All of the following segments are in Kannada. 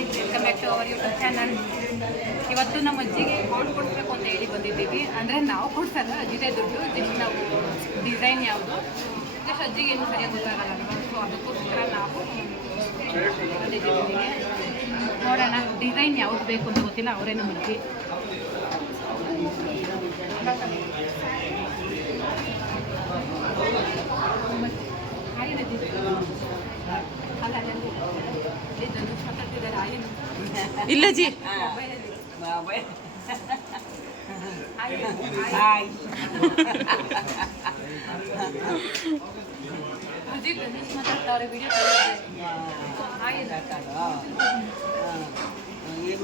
Guys welcome back to our YouTube channel. ಇವತ್ತು ನಮ್ಮ ಅಜ್ಜಿಗೆ ಕೋಟ್ ಕೊಡಿಸ್ಬೇಕು ಅಂತ ಹೇಳಿ ಬಂದಿದ್ದೀವಿ. ಅಂದರೆ ನಾವು ಕೊಡ್ಸಲ್ಲ, ಅಜ್ಜಿದೇ ದುಡ್ಡು, ಜಸ್ಟ್ ನಾವು ಡಿಸೈನ್ ಯಾವುದು. ಜಸ್ಟ್ ಅಜ್ಜಿಗೆ ಏನು ಸರಿಯಾಗಿ ಗೊತ್ತಾಗಲ್ಲ ಸೊ ಅದಕ್ಕೋಸ್ಕರ ನಾವು ಬಂದಿದ್ದೀವಿ. ನೋಡೋಣ ಡಿಸೈನ್ ಯಾವ್ದು ಬೇಕು ಅಂತ ಗೊತ್ತಿಲ್ಲ, ಅವರೇ ನಮ್ಮ ಅಜ್ಜಿ. ಹಾಯ್ ಅಜ್ಜಿ ಅಲ್ಲ ಅಲ್ಲ ಇದನ್ನು ಮಾತಾಡ್ತಿದ್ದಾರೆ ಆಯನು ಇಲ್ಲ ಜಿ. ಏನ್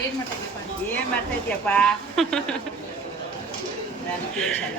ಏನು ಮಾಡ್ತಿದ್ದೀಪ್ಪ ಏನ್ ಮಾಡ್ತಾ ಇದೀಯಪ್ಪ ನಾನು ಕೇಳ್ಸಲ್ಲ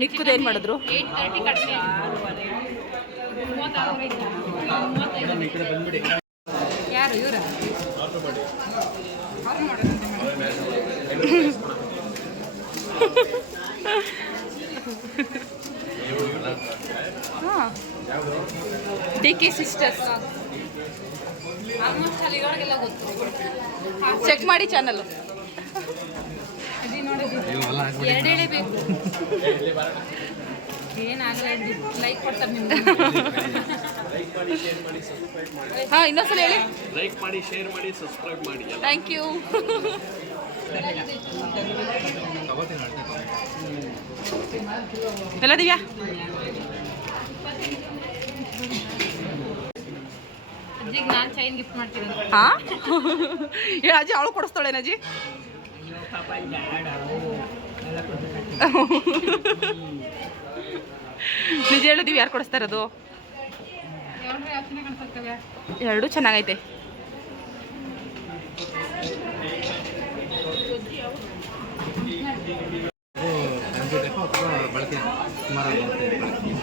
ನಿಕ್ಕುದು ಏನು ಮಾಡಿದ್ರು. ಯಾರು ಇವರ? D K sisters. ಆಲ್ಮೋಸ್ಟ್ ಅಲ್ಲಿ ಗೊತ್ತು. ಚೆಕ್ ಮಾಡಿ ಚಾನಲ್ ಎರಡೇಳೆ ಬೇಕು. ಏನಾಗಲ್ಲ ಲೈಕ್ ಕೊಡ್ತಾರೆ ನಿಮ್ಗೆ? ಹಾಂ ಇನ್ನೊಂದ್ಸಲ ಹೇಳಿ. ಲೈಕ್ ಮಾಡಿ ಶೇರ್ ಮಾಡಿ ಸಬ್ಸ್ಕ್ರೈಬ್ ಮಾಡಿ ಥ್ಯಾಂಕ್ ಯು ಎಲ್ಲ ದಿವ್ಯಾ? ಅಜ್ಜಿಗೆ ನಾನು ಚೈನ್ ಗಿಫ್ಟ್ ಮಾಡ್ತೀನಿ ಹಾ? ಅಜ್ಜಿ ಅವಳು ಕೊಡಿಸ್ತಾಳೆ ಅಜ್ಜಿ? ನಿಜ ಹೇಳಿದೀವಿ ಯಾರು ಕೊಡಿಸ್ತಾ ಇರೋದು? ಚೆನ್ನಾಗೈತೆ.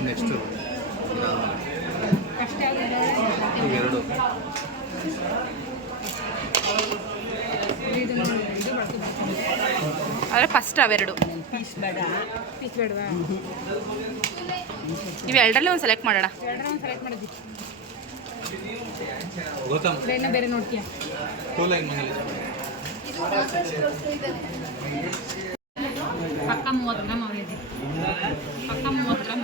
ನೆಕ್ಸ್ಟ್ ಎರಡು ಇದು ನೋಡಿ, ಇದು ಬಳಸ್ಬೇಕು ಆದರೆ ಫಸ್ಟ್ ಅವೆರಡು. ಪೀಸ್ ಬೇಡ ಪೀಸ್ ಬೇಡವಾ ಒಂದು ಸೆಲೆಕ್ಟ್ ಮಾಡೋಣ. ಎರಡರ ಒಂದು ಸೆಲೆಕ್ಟ್ ಮಾಡಿದ್ವಿ. ಗೌತಮ್. ಬೇರೆ ನೋಡ್ತೀಯ. ಟೂ ಲೈನ್ ಮಂಗಲಿ ಪಕ್ಕ ಮೂವತ್ತು ಗ್ರಾಮ್ ಅವೇ ಇದೆ. ಪಕ್ಕ ಮೂವತ್ತು ಗ್ರಾಮ್.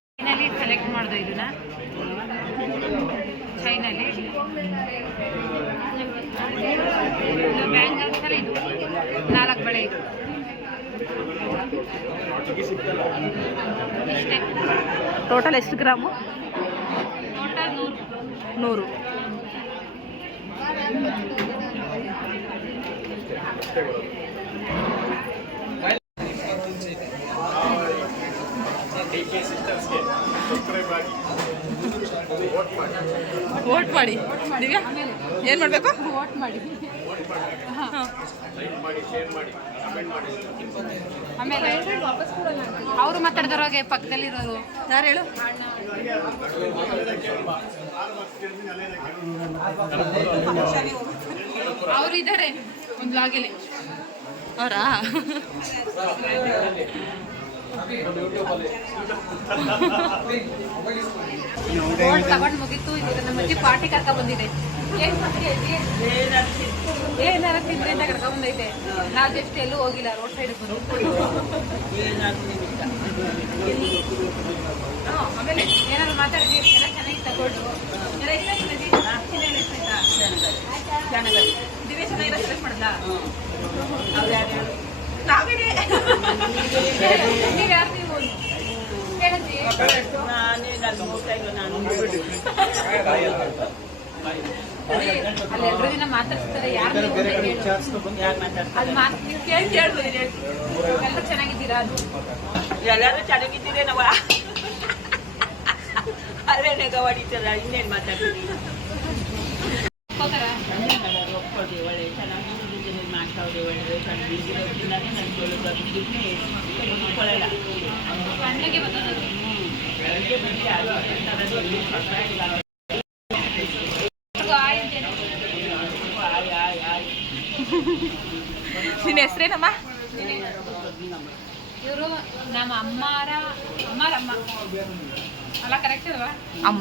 ಟೋಟಲ್ ಎಷ್ಟು ಗ್ರಾಮು? ಟೋಟಲ್ ನೂರು. ವೋಟ್ ಮಾಡಿ. ದಿವ್ಯಾ ಏನು ಮಾಡಬೇಕು? ವೋಟ್ ಮಾಡಿ. ಲೈಕ್ ಮಾಡಿ ಶೇರ್ ಮಾಡಿ. ಆಮೇಲೆ ಅವರು ಪಕ್ಕದಲ್ಲಿ ಪಕ್ಕದಲ್ಲಿರೋರು. ಯಾರು ಹೇಳು? ಅವ್ರು ಇದ್ದಾರೆ ಒಂದು ಲಾಗಿಲಿ ಅವರಾ? ತಗೊಂಡ್ ಮುಗೀತು ನಮ್ಮ ಅಜ್ಜಿ ಪಾರ್ಟಿ ಕರ್ಕ ಬಂದಿದೆ ಏನ್ ಏನಾರ ತಿಂದ್ರೆ ಅಂತ ಕರ್ಕ ಬಂದೈತೆ ನಾವ್ ಜಸ್ಟ್ ಎಲ್ಲೂ ಹೋಗಿಲ್ಲ ರೋಡ್ ಸೈಡ್ ಆಮೇಲೆ ಏನಾದ್ರು ಮಾತಾಡಿದ್ವಿ ಎಲ್ಲ ಚೆನ್ನಾಗಿ ತಗೊಂಡು ಎಲ್ಲ ಇಷ್ಟ ಆಯ್ತು ಅಜ್ಜಿ? ಚಿನ್ನ ಎಲ್ಲ ಇಷ್ಟ ಆಯ್ತಾ? ದಿವೇಶ್ ಎಲ್ಲ ಸೆಲೆಕ್ಟ್ ಮಾಡಲ್ಲ ನಾವೇನೆ ನೀವ್ ಯಾರು ನೀವು ಹೇಳಜ್ಜಿ ನಾನೇ ನಾನು ಇಲ್ಲ ನಾನು ಅಲ್ಲಿ ಎಲ್ರು ದಿನ ಮಾತಾಡ್ತಾರೆ ಯಾರು ನೀವು ಅದು ಮಾತು ನೀವು ಕೇಳಿ ಕೇಳ್ಬೋದು ಎಲ್ಲರೂ ಚೆನ್ನಾಗಿದ್ದೀರಾ ಅದು? ಎಲ್ಲರೂ ಚೆನ್ನಾಗಿದ್ದೀರೇನವ ಅದೇ ನೆಗ ಹೊಡಿತದ ಇನ್ನೇನು ಒಪ್ಕೊಳ್ಳಿ ಒಳ್ಳೆ ಚೆನ್ನಾಗಿ ಮಾಡ್ತಾವ್ರೆ ಒಳ್ಳೆ ಕಣ್ಣು ಬೀಗಿರೋದ್ರಿಂದಾನೇ ನನ್ನ ಕೇಳೋದು ಬಿಟ್ಟರೆ ಒಪ್ಕೊಳ್ಳಲ್ಲ ಕಣ್ಣಿಗೆ ಬಂದದ್ದು ಬೆಳಗ್ಗೆ ಆಯ್ ನಿನ್ನ ಹೆಸ್ರೇನಮ್ಮ? ಇವರು ನಮ್ಮ ಅಮ್ಮಾರ ಅಮ್ಮಾರಮ್ಮ. ಅಲ್ಲ ಕರೆಕ್ಟ್ ಅಲ್ವಾ? ಅಮ್ಮ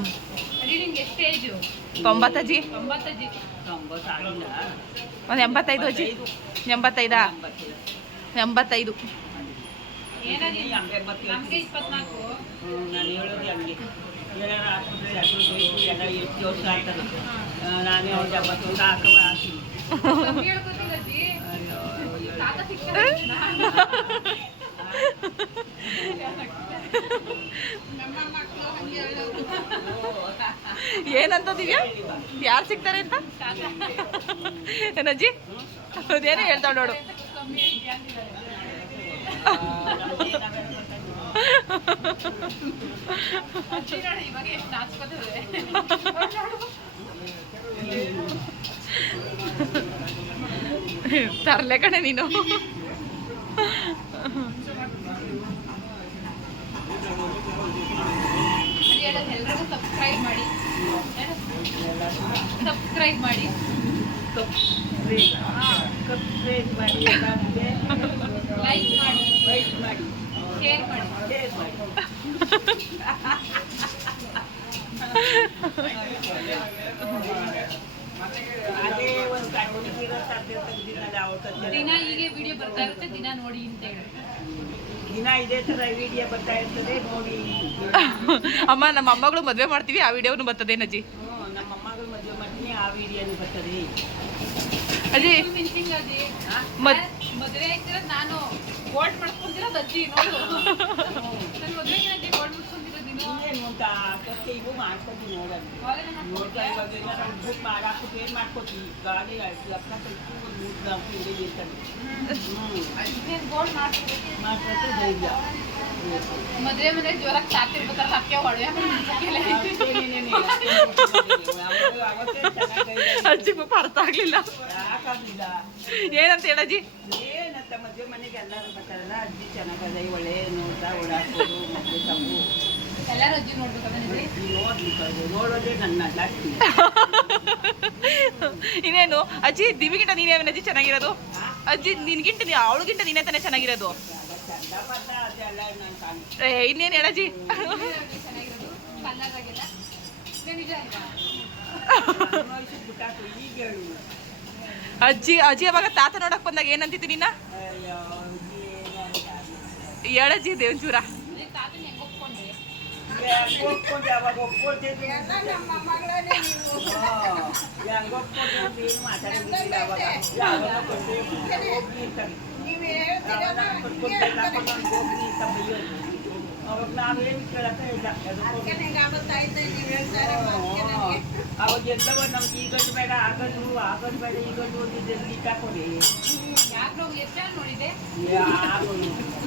ಎಷ್ಟು ಏಜು ತೊಂಬತ್ತಜ್ಜಿ. ತೊಂಬತ್ತಾಗಿಲ್ಲ ಒಂದು ಎಂಬತ್ತೈದು ಅಜ್ಜಿ. ಎಂಬತ್ತೈದಾ. ಎಂಬತ್ತೈದು? ಏನಾಗಿ ನಮಗೆ ಇಪ್ಪತ್ನಾಲ್ಕು. ನಾನು ಹೇಳೋದು ಹಂಗೆ. ಆಸ್ಪತ್ರೆ ಎಲ್ಲ ಎಷ್ಟು ವರ್ಷ ಹಾಕವ ಕಮ್ಮಿ ಹೇಳ್ಕೊತಿಲ್ಲ ಅಜ್ಜಿ ತಾತ ಸಿಕ್ಕ ಏನಂತ ಯಾರು ಸಿಗ್ತಾರೆ ಅಂತ? ಏನಜ್ಜಿ ಅದೇನೇ ಹೇಳ್ತಾಳೆ ನೋಡು. ತರ್ಲೆ ಕಣೆ ನೀನು ಅದು ಹೇಳೋದು ಎಲ್ರಿಗೂ ಸಬ್ಸ್ಕ್ರೈಬ್ ಮಾಡಿ. ಸಬ್ಸ್ಕ್ರೈಬ್ ಮಾಡಿ. ಸಬ್ಸ್ಕ್ರೈಬ್ ಮಾಡಿ. ಲೈಕ್ ಮಾಡಿ. ಲೈಕ್ ಮಾಡಿ. ಶೇರ್ ಮಾಡಿ. ಶೇರ್ ಮಾಡಿ. ಅದೇ ಒಂದು ದಿನ ಹೀಗೆ ವಿಡಿಯೋ ಬರ್ತಾ ಇರುತ್ತೆ ದಿನ ನೋಡಿ ಅಂತ ಹೇಳಿ. ಅಮ್ಮ ನಮ್ಮ ಅಮ್ಮಗಳು ಮದುವೆ ಮಾಡ್ತೀವಿ ಆ ವಿಡಿಯೋನು ಬರ್ತದೇನಜ್ಜಿ ಹ್ಞೂ ನಮ್ಮ ಅಮ್ಮಗಳು ಮದುವೆ ಮಾಡ್ತೀನಿ ಆ ವಿಡಿಯೋನು ಬರ್ತದೆ. ಅಜ್ಜಿ ಮದ್ವೆ ಅಜ್ಜಿ ಮದ್- ಮದುವೆ ನಾನು ಅಜ್ಜಿ ನೋಡು. ಇನ್ನೇನು ಅಂತ ನೋಡೋಣ ಅವಾಗೆಲ್ಲ ನಾನು ನೋಡ್ತಾ ಇವಾಗ ಏನಾರ ಬುಕ್ ಮಾಡಾಕ್ಬಿಟ್ಟು ಏನು ಮಾಡ್ಕೊತೀವಿ ಗಾಡಿ ಅಕ್ಕ ಕಳಿಸಿ ಒಂದು ಮೂರು ನಾಲ್ಕು ಇದೆ ಇರ್ತಾರೆ ಮಾಡ್ಕೊಟ್ಟು ಧೈರ್ಯ ಮದುವೆ ಮನೆ ಜೋರಾಗಿ ಸಾಕಿರ್ಬೇಕಲ್ಲ ಅದಕ್ಕೆ ಒಡವೆ ಏನೇನೇನು ಅವತ್ತೇ ಚೆನ್ನಾಗೈತೆ ಅಜ್ಜಿ ಪಾಪ ಅರ್ಥ ಆಗ್ಲಿಲ್ಲ ಏನಂತ ಹೇಳಜ್ಜಿ ಏನಂತ ಮದುವೆ ಮನೆಗೆ ಎಲ್ಲರೂ ಬರ್ತಾರಲ್ಲ ಅಜ್ಜಿ ಚೆನ್ನಾಗದ ಒಳ್ಳೆ ನೋಡ್ತಾ ಓಡಾಡ್ಬೋದು ಮದುವೆ ತಪ್ಪು ಎಲ್ಲರೂ ಅಜ್ಜಿ ಇನ್ನೇನು ಅಜ್ಜಿ ದಿವಿಗಿಂತ ನೀನೇ ಅಜ್ಜಿ ಚೆನ್ನಾಗಿರೋದು? ಅಜ್ಜಿ ನಿನ್ಗಿಂತ ನೀ ಅವಳಿಗಿಂತ ನೀನೇ ತಾನೇ ಚೆನ್ನಾಗಿರೋದು? ಇನ್ನೇನು ಹೇಳಜ್ಜಿ ಅಜ್ಜಿ? ಅಜ್ಜಿ ಅವಾಗ ತಾತ ನೋಡಕ್ ಬಂದಾಗ ಏನಂತಿತ್ತು ನಿನ್ನ. ಹೇಳಜ್ಜಿ ದೇವಂಚೂರ ನಮ್ಗೆ ಈಗದ್ದು ಬೇಡ ಆಗದು ಆಗದು ಬೇಡ ಈಗದ್ದು ಒಂದು ಜಲ್ದಿ ತಕೊಡಿ ಯಾಕೆ ಎಷ್ಟು ಜನ ನೋಡಿದೆ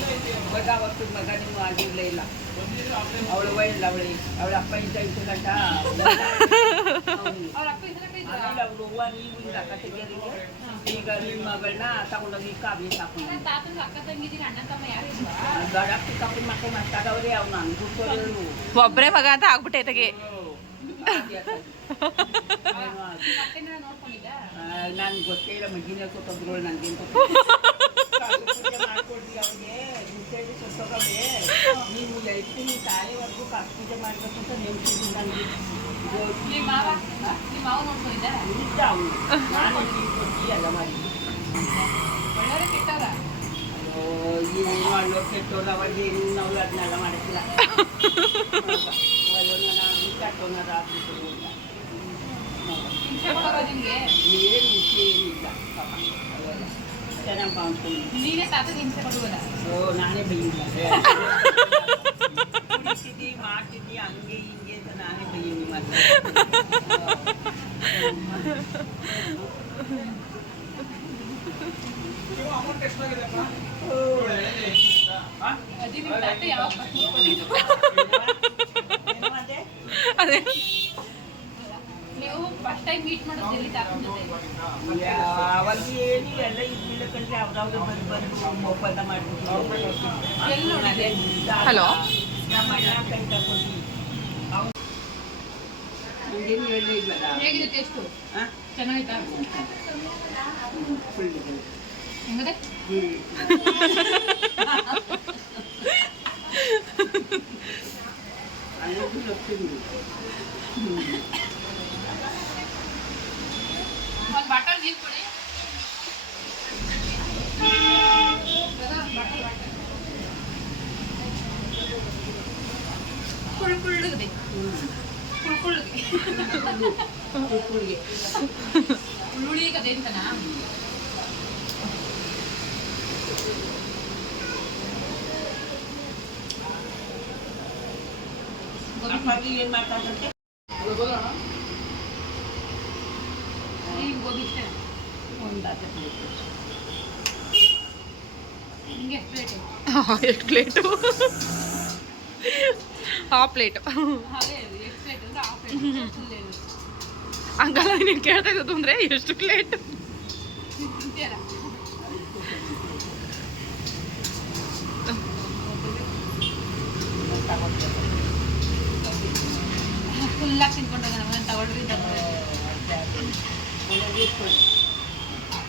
ಅವಾಗ ಯಾರು ಮಗ ನಿಮ್ಮ ಆಗಿರಲೇ ಇಲ್ಲ. ಅವಳು ಒಳ್ಳೆ ಅವಳಿ ಅವಳ ಅಪ್ಪ ಇದ್ದ ಇತ್ತು ಗಂಟ. ಆಮೇಲೆ ಅವಳು ಹೂವ ನೀವು ಇಲ್ಲ ಕತೆಗೆರಿಗೆ ಈಗ ನಿಮ್ಮ ಮಗಳನ್ನ ತಗೊಂಡೋಗಿ ಕಾವ್ಯ ಸಾಕು. ದೊಡ್ಡ ಕಪ್ಪು ಮಕ್ಕಳು ಮಾತಾಡವ್ರೆ ಅವ್ನ ಅನ್ಬಿಟ್ಟು ಒಬ್ಬರೇ ಮಗ ಅಂತ ಆಗ್ಬಿಟ್ಟೈತಗೆ ನಾನು ಗೊತ್ತೇ ಇಲ್ಲ ಮಗಿನ ಕೊಟ್ಟೋದ್ರು ನನಗೆ ಮಾಡ್ಕೊಡ್ರಿ ಅವ್ರಿಗೆ ಗುತ್ತೇಳಿ ಕೊಟ್ಟೋಗವ್ರೆ ನೀವು ಎತ್ತೀನಿ ತಾಯಿವರೆಗೂ ಕಾಸು ಪೂಜೆ ಮಾಡ್ಬೇಕು ಅಂತ ನೆನ್ಸಿದ್ದೀನಿ ನನಗೆ ನಿಮ್ಮ ಮಾವ ನಿಮ್ಮ ಮಾವ ನೋಡ್ಕೊಂಡಿದ್ದ ನಿಜ ಅವನು ನಾನು ಇಲ್ಲಿ ಕೊಟ್ಟು ಎಲ್ಲ ಮಾಡಿದ್ದೆ ಒಳ್ಳೆಯವ್ರೆ ಕೆಟ್ಟವ್ರ ಏನು ಅಲ್ಲೋ ಕೆಟ್ಟೋದು ಅವಾಗ ಏನು ನಾವು ಅದನ್ನೆಲ್ಲ ಮಾಡಿಲ್ಲ ಕೆಟ್ಟೋನ ರಾತ್ರಿ ಹಿಂಸೆ ಕೊಡೋರು ನಿನ್ಗೆ ಏನು ವಿಷಯ ಏನಿಲ್ಲ ಪಾಪ ಅವೆಲ್ಲ ಚೆನ್ನಾಗಿ ಕಾಣ್ಕೊಂಡು ನೀನೇ ತಾತ ಹಿಂಸೆ ಕೊಡುವಲ್ಲ ಓ ನಾನೇ ಬೈಯಿಲ್ಲ ಕುಡಿತಿದ್ದಿ ಮಾಡ್ತಿದ್ದಿ ಹಂಗೆ ಹಿಂಗೆ ಅಂತ ನಾನೇ ಬೈಯಿನಿ ಮತ್ತೆ ಯಾವಾಗ ಕೊಟ್ಟಿದ್ದು ಏನು ಮತ್ತೆ ಅದೇ ನೀವು ಫಸ್ಟ್ ಟೈಮ್ ಮೀಟ್ ಮಾಡೋದು ಎಲ್ಲಿ ತಾತನ ಜೊತೆ ಅವಾಗ ಏನು ಎಲ್ಲ ಇದ್ದಿಲ್ಲ ಕಂಡ್ರೆ ಅವ್ರವ್ರು ಬಂದು ಬಂದು ಒಪ್ಪಂದ ಮಾಡ್ಬಿಟ್ಟು ಹಲೋ? ನಮ್ಮ ಅಣ್ಣ ಕೈ ತಗೊಂಡು. ಹೇಳಲೇ ಹೇಗಿದೆ ಟೇಸ್ಟು ಚೆನ್ನಾಗಿತ್ತಾ? ಹೆಂಗದೆ? ಅನ್ನೋದು ಗೊತ್ತಿಲ್ಲ ಒಂದು ಬಾಟಲ್ ನೀರು ಕೊಡಿ ಕುಳ್ ಕುಳ್ಳುಗಿದೆ ಕುಳ್ ಕುಳ್ಳುಗೆ ಉಳ್ಳುಳಿಗದೆ ಅಂತನಾ ಅಪ್ಪಾಜಿ ಏನು ಮಾತಾಡ್ತಾರೆ ಈಗ ಗೋಬಿ ಇಷ್ಟ ಒಂದು ಹತ್ತು ನಿಂಗೆ ಎಷ್ಟು ಪ್ಲೇಟ್ ಆ ಪ್ಲೇಟು ಅಂಕಲ್ ನೀನು ಕೇಳ್ತಾ ಇದ್ದದ್ದು ಅಂದರೆ ಎಷ್ಟು ಪ್ಲೇಟ್ ಫುಲ್ಲಾಗಿ ನಮ್ಮನ್ನ ತಗೊಳ್ರಿ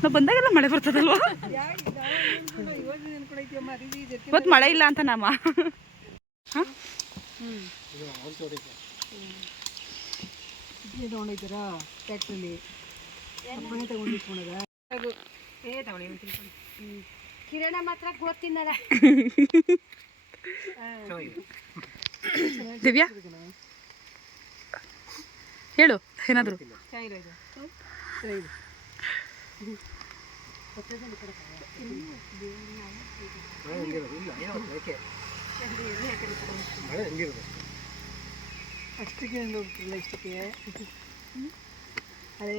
ನಾವು ಬಂದಾಗೆಲ್ಲ ಮಳೆ ಬರ್ತದಲ್ವಾ? ಇವತ್ತು ಮಳೆ ಇಲ್ಲ ಅಂತ ನಮ್ಮ. ತಗೊಂಡಿದ್ದೀರಾ ಏ ಮನೆ ತಗೊಂಡಿಟ್ಕೊಂಡದ ಕಿರಣ ಮಾತ್ರ ಗೊತ್ತಿನಲ್ಲ ದಿವ್ಯಾ? ಹೇಳು ಏನಾದ್ರು? ಅಷ್ಟಕ್ಕೆ ಹೋಗ್ತಿಲ್ಲ ಇಷ್ಟಕ್ಕೆ ಅದೇ